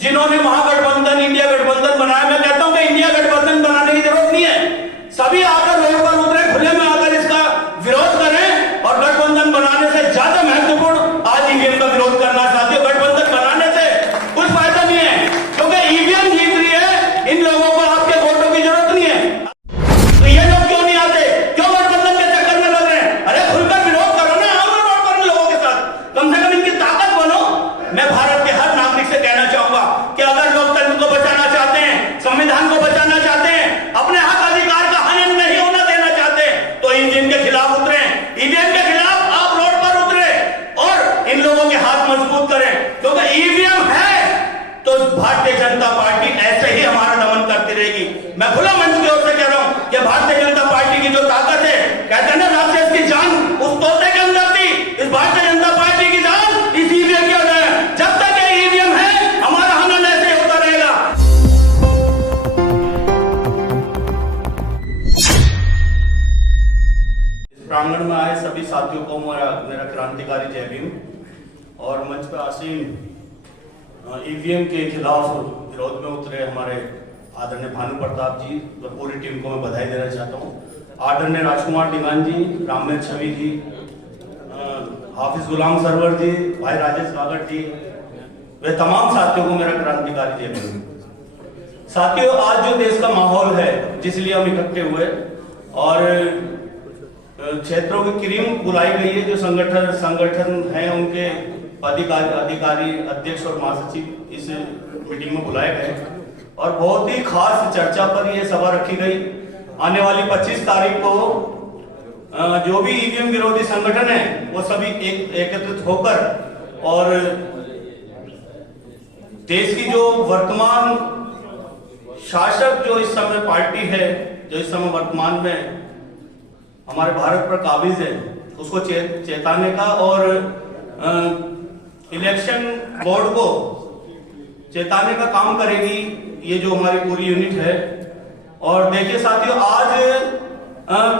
जिन्होंने महागठबंधन इंडिया गठबंधन बनाया, मैं कहता हूं कि इंडिया गठबंधन बनाने की जरूरत नहीं है। सभी आकर रोड पर उतरे, खुले में आकर इसका विरोध करें। और गठबंधन बनाने से ज्यादा महत्वपूर्ण आज ईवीएम का विरोध करना चाहते हो। गठबंधन बनाने से कुछ फायदा नहीं है, क्योंकि ईवीएम जीत रही है। इन लोगों को आपके वोटों की जरूरत नहीं है। तो ये लोग क्यों नहीं आते? क्यों गठबंधन के चक्कर में लग रहे हैं? अरे खुलकर विरोध करो ना, आओ रोड पर इन लोगों के साथ, कम से कम इनकी ताकत बनो। मैं भारत के हर नागरिक से कहना चाहूंगा कि अगर लोकतंत्र को बचाना चाहते हैं, संविधान को बचाना चाहते हैं, अपने हक अधिकार का हनन नहीं होना देना चाहते, तो ईवीएम के खिलाफ उतरे। ईवीएम के खिलाफ आप रोड पर उतरे और इन लोगों के हाथ मजबूत करें, क्योंकि ईवीएम है तो भारतीय जनता पार्टी ऐसे ही हमारा दमन करती रहेगी। मैं खुला मंच की ओर से कह रहा हूं कि भारतीय जनता पार्टी की जो ताकत है, कहते हैं ना राक्षस की जान उस तोते के अंदर थी, इस भारतीय जनता पार्टी की जान इस ईवीएम के अंदर है। जब तक ये ईवीएम है, हमारा हनन ऐसे होता रहेगा। इस प्रांगण में आए सभी साथियों को मेरा क्रांतिकारी जय भीम। और मंच पर आसीन ईवीएम के खिलाफ विरोध में उतरे हमारे आदरणीय भानु प्रताप जी और पूरी टीम को मैं बधाई देना चाहता हूँ। आदरणीय राजकुमार डिंगान जी, रामनेत छवि जी, हाफिज गुलाम सरवर जी, भाई राजेश कागट जी, वे तमाम साथियों को मेरा क्रांतिकारी जय भीम। साथियों, आज जो देश का माहौल है जिसलिए हम इकट्ठे हुए, और क्षेत्रों की क्रीम बुलाई गई है, जो संगठन है उनके अधिकारी अध्यक्ष और महासचिव इस मीटिंग में बुलाए गए, और बहुत ही खास चर्चा पर यह सभा रखी गई। आने वाली 25 तारीख को जो भी ईवीएम विरोधी संगठन है वो सभी एकत्रित होकर, और देश की जो वर्तमान शासक जो इस समय पार्टी है, जो इस समय वर्तमान में हमारे भारत पर काबिज है, उसको चेताने का और इलेक्शन बोर्ड को चेताने का काम करेगी ये जो हमारी पूरी यूनिट है। और देखिए साथियों, आज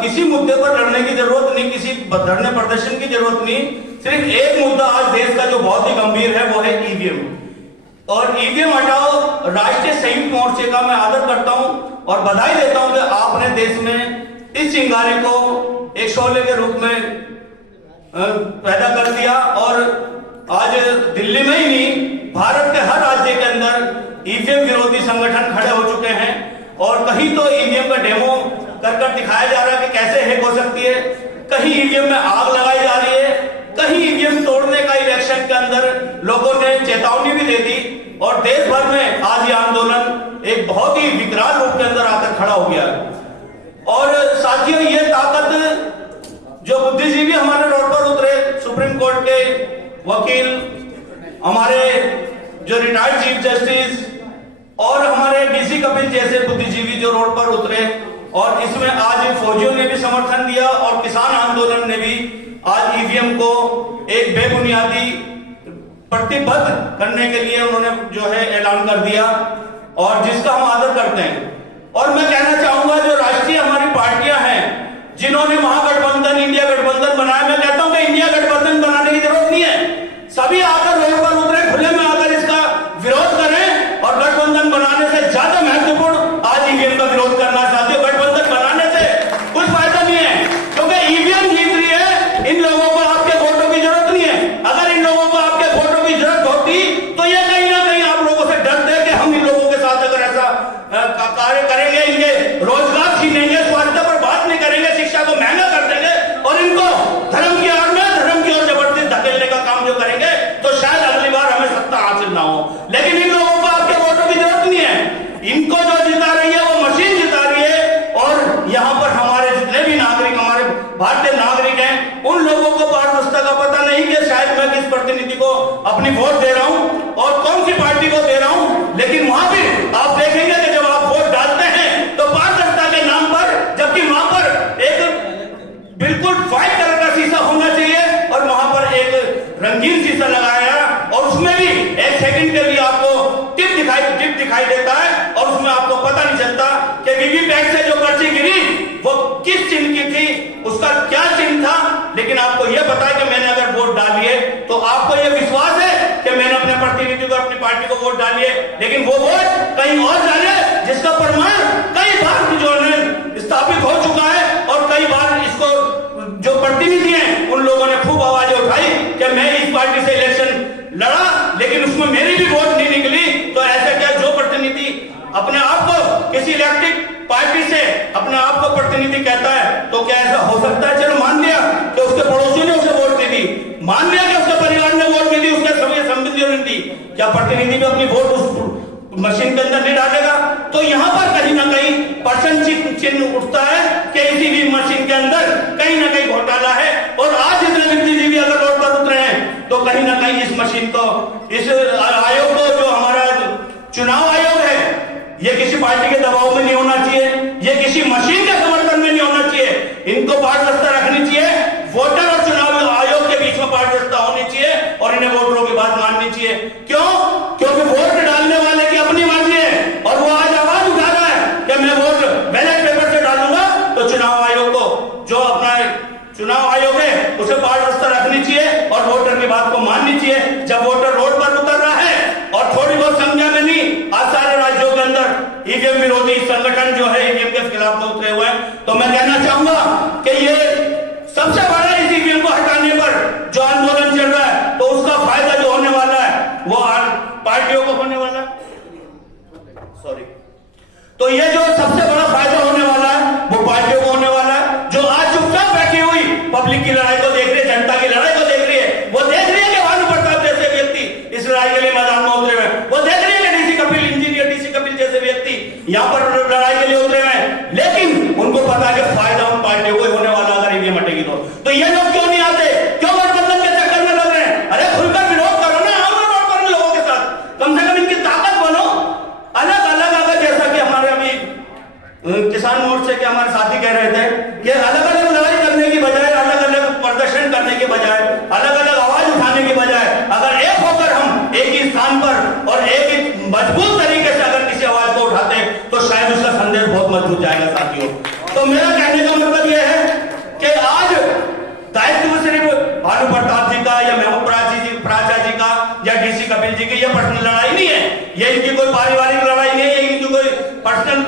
किसी मुद्दे पर लड़ने की जरूरत नहीं, किसी धरने प्रदर्शन की जरूरत नहीं। सिर्फ एक मुद्दा आज देश का जो बहुत ही गंभीर है वो है ईवीएम। और ईवीएम हटाओ राष्ट्रीय संयुक्त मोर्चे का मैं आदर करता हूं और बधाई देता हूं कि आपने देश में इस चिंगारी को एक शोले के रूप में पैदा कर दिया। और आज दिल्ली में ही नहीं, भारत के हर राज्य के अंदर ईवीएम विरोधी संगठन खड़े हो चुके हैं। और कहीं तो ईवीएम का डेमो कर दिखाया जा रहा है कि कैसे हैक हो सकती है, कहीं ईवीएम में आग लगाई जा रही है, कहीं ईवीएम तोड़ने का इलेक्शन के अंदर लोगों ने चेतावनी भी दे दी। और देश भर में आज ये आंदोलन एक बहुत ही विकराल रूप के अंदर आकर खड़ा हो गया। और साथियों, ये ताकत जो बुद्धिजीवी हमारे रोड पर उतरे, सुप्रीम कोर्ट के वकील, हमारे जो रिटायर्ड चीफ जस्टिस और हमारे डीसी कपिल जैसे बुद्धिजीवी जो रोड पर उतरे, और इसमें आज फौजियों ने भी समर्थन दिया और किसान आंदोलन ने भी आज ईवीएम को एक बेबुनियादी प्रतिबद्ध करने के लिए उन्होंने जो है ऐलान कर दिया, और जिसका हम आदर करते हैं। और मैं कहना चाहूंगा जो राष्ट्रीय हमारी पार्टियां हैं, जिन्होंने महागठबंधन इंडिया गठबंधन बनाया, मैं कहता हूं कि इंडिया गठबंधन बनाने की जरूरत नहीं है। सभी आकर रोड पर उतरे, खुले में आकर इसका विरोध करें। और गठबंधन बनाने से ज्यादा महत्वपूर्ण आज ईवीएम का विरोध करना चाहते हो। गठबंधन बनाने से कुछ फायदा नहीं है, क्योंकि ईवीएम जीत रही है। इन लोगों को आपके वोटों की जरूरत नहीं है। अगर इन लोगों को आपके वोटों की जरूरत होती तो ये कहीं ना कहीं आप लोगों से डरते कि हम इन लोगों के साथ अगर ऐसा कार्य करेंगे, इनके रोजगार छीनेंगे, स्वास्थ्य पर बात नहीं करेंगे, शिक्षा को महंगा कर देंगे, और इनको धर्म की आड़ में धर्म की ओर जबरदस्ती धकेलने का काम जो करेंगे, तो शायद अगली बार हमें सत्ता हासिल ना हो। लेकिन इन लोगों को आपके वोटों की जरूरत नहीं है। इनको जो जिता रही है वो मशीन जिता रही है। और यहाँ पर हमारे जितने भी नागरिक, हमारे भारतीय नागरिक हैं, उन लोगों को पारदर्शिता का पता नहीं कि शायद मैं किस प्रतिनिधि को अपनी वोट दे रहा हूं और कौन सी पार्टी को दे रहा हूं। लेकिन वहां भी आप देखेंगे कि जब आप वोट डालते हैं तो पारदर्शिता के नाम पर, जबकि वहां पर एक बिल्कुल व्हाइट कलर का शीशा होना चाहिए और वहां पर एक रंगीन शीशा लगाया, और उसमें भी एक सेकंड के लिए आपको टिप दिखाई देता है, और उसमें आपको पता नहीं चलता कि वीवीपैट से जो पर्ची गिरी वो किस चिन्ह की थी, उसका क्या चिन्ह था। लेकिन आपको यह पता है कि मैंने अगर वोट डाली है तो आपको यह विश्वास है कि मैंने अपने प्रतिनिधि को अपनी पार्टी को वोट डालिए, लेकिन वो वोट कहीं और डालिए, जिसका प्रमाण कई बार जो है स्थापित हो चुका है और कई बार इसको जो प्रतिनिधि हैं उन लोगों ने खूब आवाजें उठाई कि मैं इस पार्टी से इलेक्शन लड़ा लेकिन उसमें मेरी भी वोट नहीं निकली। तो ऐसा क्या, जो प्रतिनिधि अपने आप को किसी इलेक्टेड पार्टी से अपने आप को प्रतिनिधि कहता है, तो क्या ऐसा हो सकता है? चलो मान लिया कि उसके पड़ोसियों ने उसे वोट नहीं दी, मान लिया कि उसके परिवार ने वोट नहीं दी, उसके सभी संबंधियों ने दी, क्या प्रतिनिधि भी अपनी वोट उस मशीन के अंदर नहीं डालेगा? तो यहाँ पर कहीं ना कहीं प्रश्न चिन्ह उठता है कि इसी भी मशीन के अंदर कहीं ना कहीं घोटाला है। और आज इंद्रजीत जी भी अगर रोड पर उतरे हैं तो कहीं ना कहीं इस मशीन को, इस आयोग को, जो हमारा चुनाव आयोग है, ये किसी पार्टी के दबाव में नहीं होना चाहिए, ये किसी मशीन के समर्थन में नहीं होना चाहिए। इनको पारदर्शिता रखनी चाहिए, वोटर और चुनाव आयोग के बीच में पारदर्शिता होनी चाहिए और इन्हें वोटरों की बात माननी चाहिए। क्यों? क्योंकि वोट डालने वाले की अपनी मर्जी है और वो आज आवाज उठा रहा है कि मैं वोट बैलेट पेपर से डालूंगा। तो चुनाव आयोग को, जो अपना चुनाव आयोग है, उसे पारदर्शिता रखनी चाहिए और वोटर की बात को माननी चाहिए। जब वोटर रोड पर उतर रहा है और थोड़ी बहुत संख्या में नहीं, आज सारे राज्यों के अंदर ईवीएम विरोधी संगठन जो है ईवीएम के खिलाफ में उतरे हुए हैं, तो मैं कहना चाहूंगा कि ये सबसे बड़ा इस ईवीएम को हटाने पर जो आंदोलन चल रहा है, तो उसका फायदा जो होने वाला है वो पार्टियों को होने वाला है। सॉरी, तो ये जो सबसे बड़ा फायदा होने वाला है वो पार्टियों को होने वाला है, जो आज चुपचाप बैठी हुई पब्लिक की लड़ाई को देख रही है, जनता की लड़ाई को देख रही है। वो देख रही है कि भानु प्रताप जैसे व्यक्ति इस लड़ाई के लिए मैदान में उतरे हुए, वो देख रही है कि DC Kapil, engineer DC Kapil जैसे व्यक्ति यहाँ पर लड़ाई के लिए उतरे हुए हैं, लेकिन उनको पता है कि फायदा उन पार्टियों को होने वाला अगर ईवीएम हटेगी तो ये लोग क्यों नहीं आते? क्यों गठबंधन के चक्कर में लग रहे हैं? अरे खुलकर विरोध करो ना, आओ विरोध करो लोगों के साथ, कम से कम इनकी ताकत बनो। अलग अलग अगर, जैसा कि हमारे अभी किसान मोर्चे के हमारे साथी कह रहे थे कि अलग अलग लड़ाई करने की बजाय, अलग अलग प्रदर्शन करने के बजाय, अलग अलग आवाज उठाने की बजाय, अगर एक होकर हम एक ही स्थान पर और एक ही मजबूत तरीके से अगर किसी आवाज को उठाते हैं तो शायद उसका संदेश बहुत मजबूत जाएगा साथियों। तो मेरा कहने का मतलब यह है कि आज दायित्व सिर्फ भानु प्रताप जी का या महबूब प्राचा जी का या डीसी कपिल जी की, यह पर्सनल लड़ाई नहीं है, ये इनकी कोई पारिवारिक लड़ाई नहीं है, ये इनकी कोई पर्सनल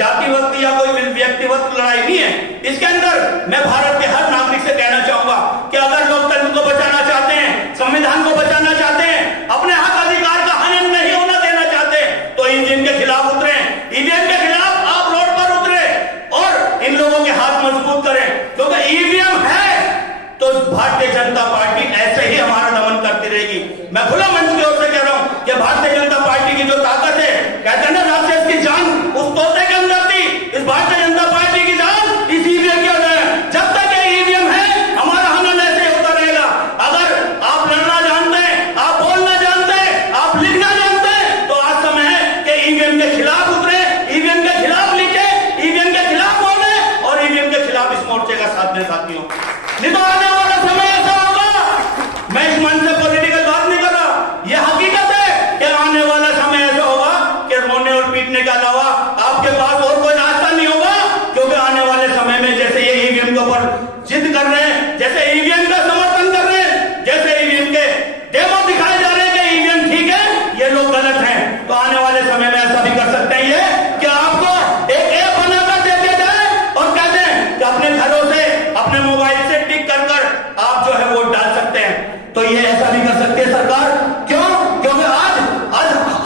जातिगत या कोई व्यक्तिगत लड़ाई नहीं है। इसके अंदर मैं भारत के हर नागरिक से कहना चाहूंगा कि अगर लोकतंत्र को बचाना चाहते हैं, संविधान को बचाना चाहते हैं, अपने हक अधिकार का हनन नहीं होना देना चाहते हैं, तो ईवीएम के खिलाफ उतरे, ईवीएम के खिलाफ आप रोड पर उतरे और इन लोगों के हाथ मजबूत करें, क्योंकि ईवीएम है तो भारतीय जनता पार्टी ऐसे ही हमारा दमन करती रहेगी। मैं खुला मंच की ओर से कह रहा हूं कि भारतीय जनता पार्टी की जो ताकत है, कहते हैं ना राक्षस की जान उस तोते के अंदर थी, इस भारतीय जनता पार्टी की जान इस ईवीएम के अंदर है। जब तक ये ईवीएम है हमारा हनन ऐसे होता रहेगा। अगर आप लड़ना जानते हैं, आप बोलना जानते हैं, आप लिखना जानते हैं, तो आज समय है कि ईवीएम के खिलाफ उतरे, ईवीएम के खिलाफ लिखे, ईवीएम के खिलाफ बोले और ईवीएम के खिलाफ इस मोर्चे का साथ दें साथियों। नहीं तो आने वाला समय ऐसा होगा, मैं इस मन से पॉलिटिकल बात नहीं कर रहा, यह हकीकत है कि आने वाला समय ऐसा होगा कि रोने और पीटने के अलावा आपके पास और कोई रास्ता नहीं होगा। क्योंकि आने वाले समय में जैसे ये ईवीएम के ऊपर जिद कर रहे हैं, जैसे ईवीएम का समर्थन कर रहे हैं, जैसे ईवीएम के डेमो दिखाए जा रहे हैं कि ईवीएम ठीक है, ये लोग गलत हैं, तो आने वाले समय में ऐसा भी कर सकते हैं ये कि आपको एक ऐप बनाकर दे दिया जाए और कहते हैं कि अपने घरों से, अपने मोबाइल से टिक कर आप जो है वोट डाल सकते हैं। तो ये ऐसा भी कर सकती है सरकार। क्यों? क्योंकि आज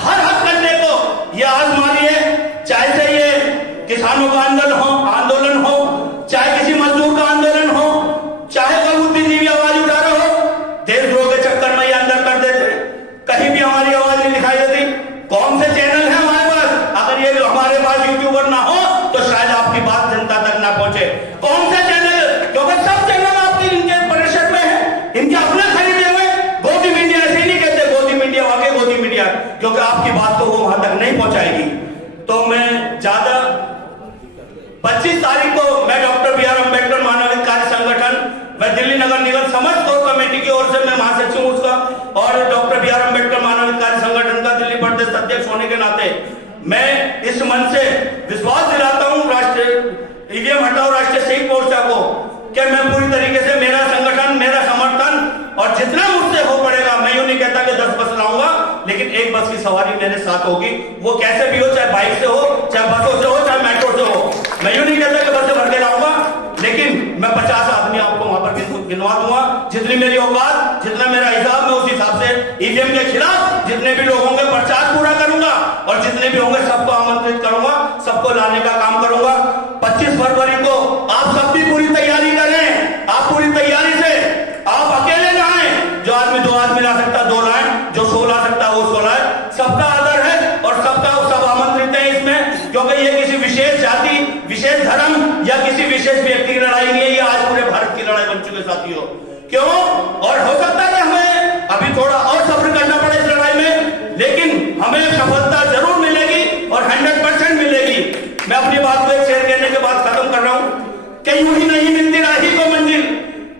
हर हक करने को ये आजमा रही है, चाहे से ये किसानों का आंदोलन हो, चाहे किसी मजदूर का आंदोलन हो, चाहे कोई बुद्धिजीवी आवाज उठा रहा हो, देशद्रोह के चक्कर में ये अंदर कर देते, कहीं भी हमारी आवाज नहीं दिखाई देती। कौन से चैनल है हमारे पास? अगर ये हमारे पास यूट्यूबर ना हो तो शायद आपकी बात जनता तक ना पहुंचे। कौन से चैनल? क्योंकि सब चैनल आपकी इनके परिषद में है, इनके अपने खरीदे हुए। गोदी मीडिया ऐसे नहीं कहते गोदी मीडिया वाकई गोदी मीडिया, क्योंकि आपकी बात तो वो वहां तक नहीं पहुंचाएगी। तो मैं ज्यादा 25 तारीख को मैं डॉक्टर बी आर अम्बेडकर मानव कार्य संगठन, मैं दिल्ली नगर निगम समस्त कोर कमेटी की ओर से मैं महासचिव हूं उसका, और डॉक्टर बी आर अम्बेडकर मानव कार्य संगठन का दिल्ली प्रदेश अध्यक्ष होने के नाते मैं इस मन से विश्वास दिलाता हूं राष्ट्रीय ईवीएम हटाओ राष्ट्रीय संयुक्त मोर्चा को कि मैं पूरी तरीके से, मेरा संगठन, मेरा समर्थन और जितना मुझसे हो पड़ेगा, मैं यूं नहीं कहता कि 10 बस लाऊंगा, लेकिन एक बस की सवारी मेरे साथ होगी, वो कैसे भी हो, चाहे बाइक से हो, चाहे बसों से हो, चाहे मेट्रो से हो। मैं यूं नहीं कहता कि बस से भर के लाऊंगा, लेकिन मैं 50 आदमी आपको वहां पर गिनवा दूंगा। जितनी मेरी औकात, जितना मेरा हिसाब, मैं उस हिसाब से ईवीएम के खिलाफ जितने भी लोग होंगे प्रचार पूरा करूंगा, और जितने भी होंगे सबको आमंत्रित करूंगा, सबको लाने का काम करूंगा। 25 फरवरी को आप सब भी पूरी तैयारी करें। आप पूरी तैयारी से, आप अकेले ना आए, जो आदमी 2 आदमी ला सकता 2 लाए, जो 100 ला सकता वो 100 लाए। सबका आदर है और सब आमंत्रित है इसमें, क्योंकि ये किसी विशेष जाति, विशेष धर्म या किसी विशेष व्यक्ति की लड़ाई नहीं है, ये आज पूरे भारत की लड़ाई बन चुके साथियों। क्यों? और हो सकता है कि हमें अभी थोड़ा और सब्र करना पड़े इस लड़ाई में, लेकिन हमें सफलता जरूर मिलेगी और 100% मिलेगी। मैं अपनी बात को एक शेर कहने के बाद खत्म कर रहा हूं कि यूं ही नहीं मिलती राही को मंजिल,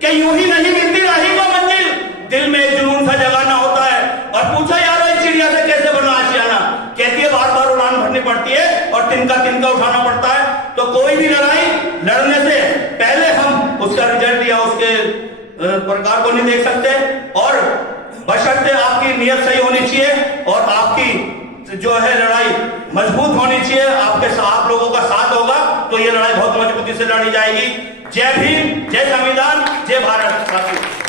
कि यूं ही नहीं मिलती राही को मंजिल, दिल में एक जुनून सा जगाना होता है। और पूछा यारो इस चिड़िया से कैसे बना आशियाना, कहती है बार बार उड़ान भरनी पड़ती है और तिनका उठाना पड़ता है। तो कोई भी लड़ाई लड़ने से पहले हम उसका रिजल्ट या उसके प्रकार को नहीं देख सकते, और बशर्ते आपकी नियत सही होनी चाहिए और आपकी जो है लड़ाई मजबूत होनी चाहिए, आप लोगों का साथ होगा तो ये लड़ाई बहुत मजबूती से लड़ी जाएगी। जय भीम, जय संविधान, जय भारत।